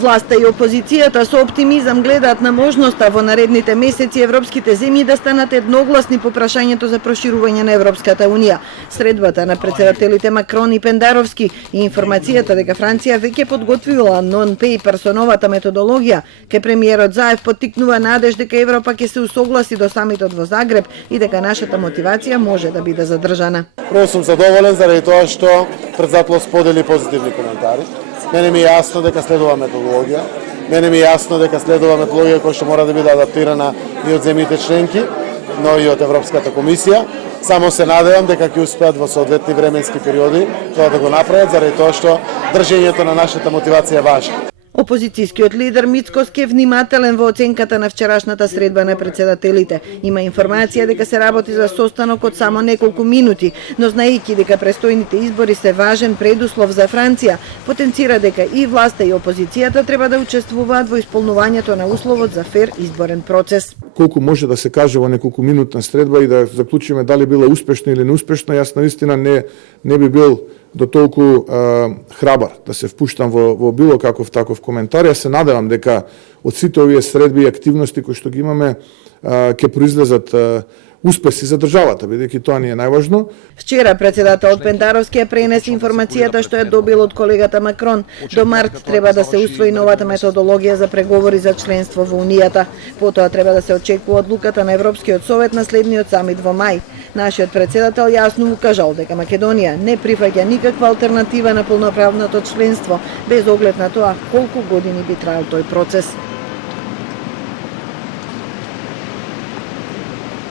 Власта и опозицијата со оптимизам гледаат на можноста во наредните месеци европските земји да станат едногласни по прашањето за проширување на Европската унија. Средбата на председателите Макрон и Пендаровски и информацијата дека Франција веќе подготвила нон-пейпер со новата методологија, ке премиерот Заев поттикнува надеж дека Европа ќе се усогласи до самитот во Загреб и дека нашата мотивација може да биде задржана. Прво сум задоволен заради тоа што председателот сподели позитивни коментари. Мене ми е јасно дека следува методологија. Мене ми е јасно дека следува методологија која што мора да биде адаптирана и од земјите членки, но и од Европската комисија. Само се надевам дека ќе успеат во соодветни временски периоди тоа да го направат, заради тоа што држењето на нашата мотивација е важно. Опозицијскиот лидер Мицкоски е внимателен во оценката на вчерашната средба на председателите. Има информација дека се работи за состанок од само неколку минути, но знаејќи дека престојните избори се важен предуслов за Франција, потенцира дека и власта и опозицијата треба да учествуваат во исполнувањето на условот за фер изборен процес. Колку може да се каже во неколку минутна средба и да заклучиме дали била успешна или неуспешна, јас наистина не би бил до толку храбар да се впуштам во било каков таков коментар. Јас се надевам дека од сите овие средби и активности кои што ги имаме ќе произлезат успеси за државата, бидејќи тоа ни е најважно. Вчера председателот Пендаровски ја пренесе информацијата што ја добил од колегата Макрон. До март треба да се усвои новата методологија за преговори за членство во Унијата. Потоа треба да се очекува одлуката на Европскиот совет на следниот самит во мај. Нашиот председател јасно укажал дека Македонија не прифаќа никаква алтернатива на полноправното членство, без оглед на тоа колку години би траел тој процес.